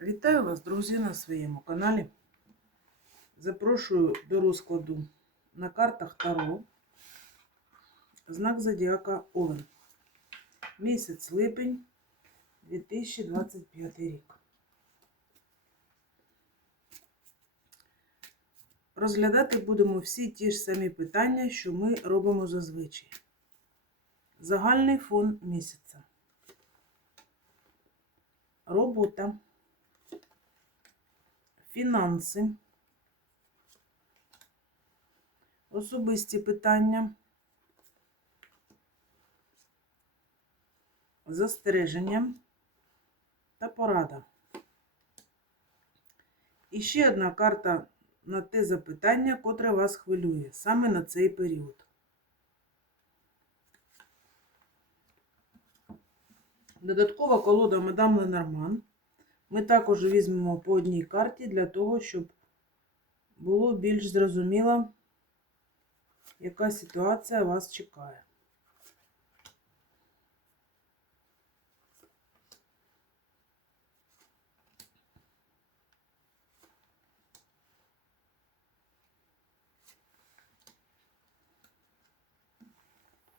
Вітаю вас, друзі, на своєму каналі. Запрошую до розкладу на картах Таро. Знак Зодіака Овен. Місяць липень 2025 рік. Розглядати будемо всі ті ж самі питання, що ми робимо зазвичай. Загальний фон місяця. Робота. Фінанси. Особисті питання. Застереження та порада. І ще одна карта на те запитання, котре вас хвилює саме на цей період. Додаткова колода Мадам Ленорман. Ми також візьмемо по одній карті для того, щоб було більш зрозуміло, яка ситуація вас чекає.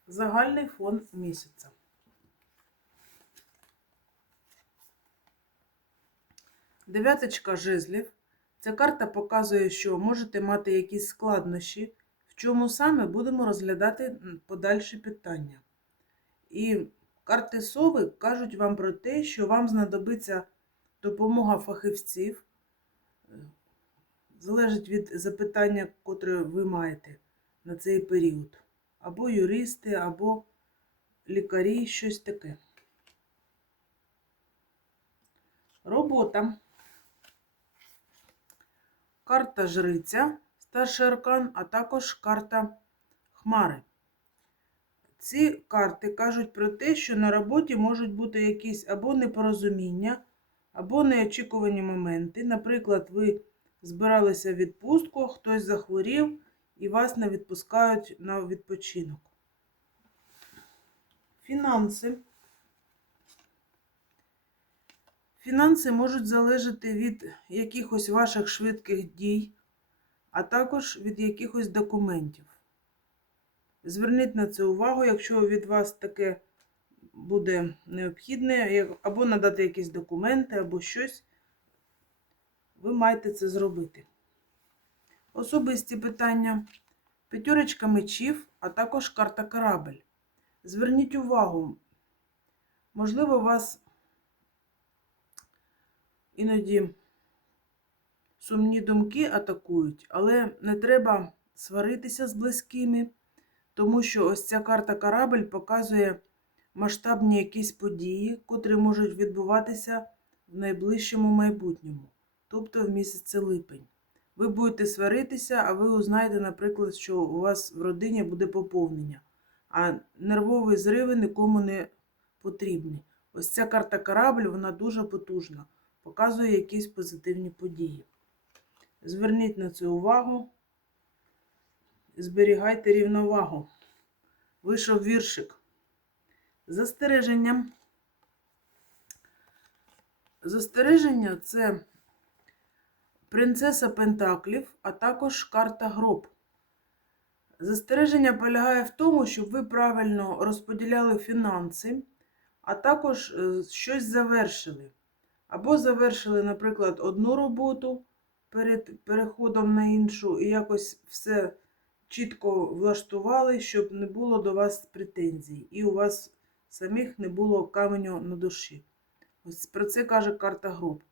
Загальний фон місяця. Дев'яточка жезлів. Ця карта показує, що можете мати якісь складнощі, в чому саме будемо розглядати подальші питання. І карти сови кажуть вам про те, що вам знадобиться допомога фахівців, Е, залежить від запитання, котре ви маєте на цей період. Або юристи, або лікарі, щось таке. Робота. Карта Жриця, старший аркан, а також карта Хмари. Ці карти кажуть про те, що на роботі можуть бути якісь або непорозуміння, або неочікувані моменти. Наприклад, ви збиралися в відпустку, хтось захворів і вас не відпускають на відпочинок. Фінанси. Фінанси можуть залежати від якихось ваших швидких дій, а також від якихось документів. Зверніть на це увагу, якщо від вас таке буде необхідне, або надати якісь документи, або щось, ви маєте це зробити. Особисті питання. П'ятерочка мечів, а також карта корабель. Зверніть увагу, можливо, вас іноді сумні думки атакують, але не треба сваритися з близькими, тому що ось ця карта корабель показує масштабні якісь події, котрі можуть відбуватися в найближчому майбутньому, тобто в місяці липень. Ви будете сваритися, а ви узнаєте, наприклад, що у вас в родині буде поповнення, а нервові зриви нікому не потрібні. Ось ця карта корабль, вона дуже потужна показує якісь позитивні події. Зверніть на це увагу, зберігайте рівновагу. Вийшов віршик. Застереження. Застереження це принцеса Пентаклів, а також карта гроб. Застереження полягає в тому, щоб ви правильно розподіляли фінанси, а також е, щось завершили. Або завершили, наприклад, одну роботу перед переходом на іншу і якось все чітко влаштували, щоб не було до вас претензій, і у вас самих не було каменю на душі. Ось про це каже карта гроб.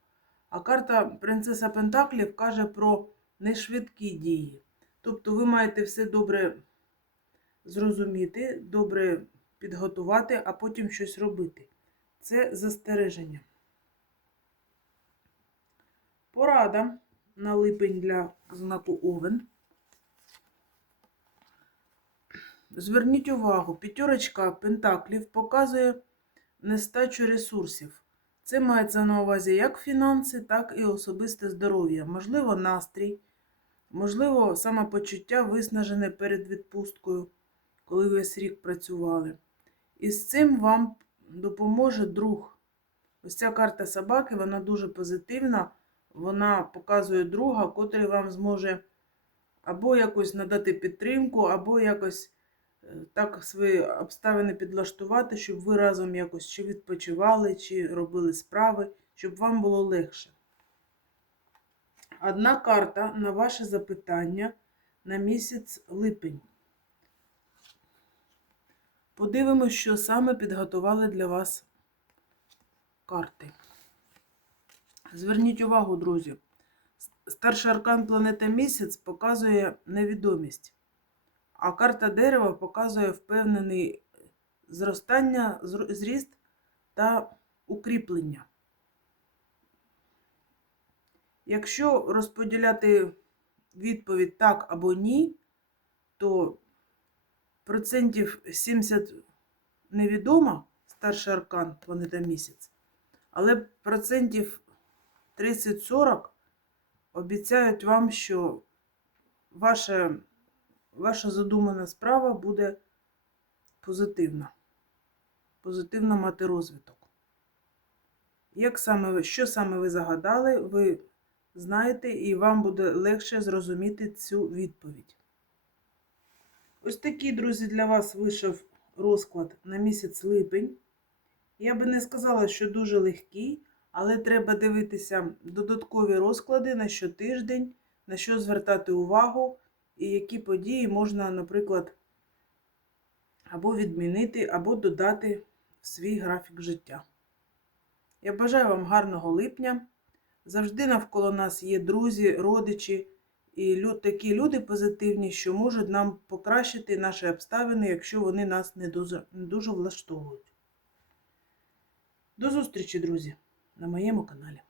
А карта Принцеса Пентаклів каже про нешвидкі дії. Тобто ви маєте все добре зрозуміти, добре підготувати, а потім щось робити. Це застереження. Порада на липень для знаку Овен. Зверніть увагу, п'ятерочка пентаклів показує нестачу ресурсів. Це мається на увазі як фінанси, так і особисте здоров'я. Можливо, настрій, можливо, самопочуття виснажене перед відпусткою, коли весь рік працювали. І з цим вам допоможе друг Ось ця карта собаки, вона дуже позитивна. Вона показує друга, котрий вам зможе або якось надати підтримку, або якось е, так свої обставини підлаштувати, щоб ви разом якось чи відпочивали, чи робили справи, щоб вам було легше. Одна карта на ваше запитання на місяць липень. Подивимось, що саме підготували для вас карти. Зверніть увагу, друзі. Старший аркан планета місяць показує невідомість, а карта дерева показує впевнений зростання, зріст та укріплення. Якщо розподіляти відповідь так або ні, то процентів 70 невідомо старший аркан планета місяць, але процентів 30-40 обіцяють вам, що ваша, ваша задумана справа буде позитивна. Позитивно мати розвиток. Як саме що саме ви загадали, ви знаєте, і вам буде легше зрозуміти цю відповідь. Ось такий, друзі, для вас вийшов розклад на місяць липень. Я би не сказала, що дуже легкий, але треба дивитися додаткові розклади на щотиждень, на що звертати увагу, і які події можна, наприклад, або відмінити, або додати в свій графік життя. Я бажаю вам гарного липня. Завжди навколо нас є друзі, родичі і такі люди позитивні, що можуть нам покращити наші обставини, якщо вони нас не дуже, влаштовують. До зустрічі, друзі, на моєму каналі.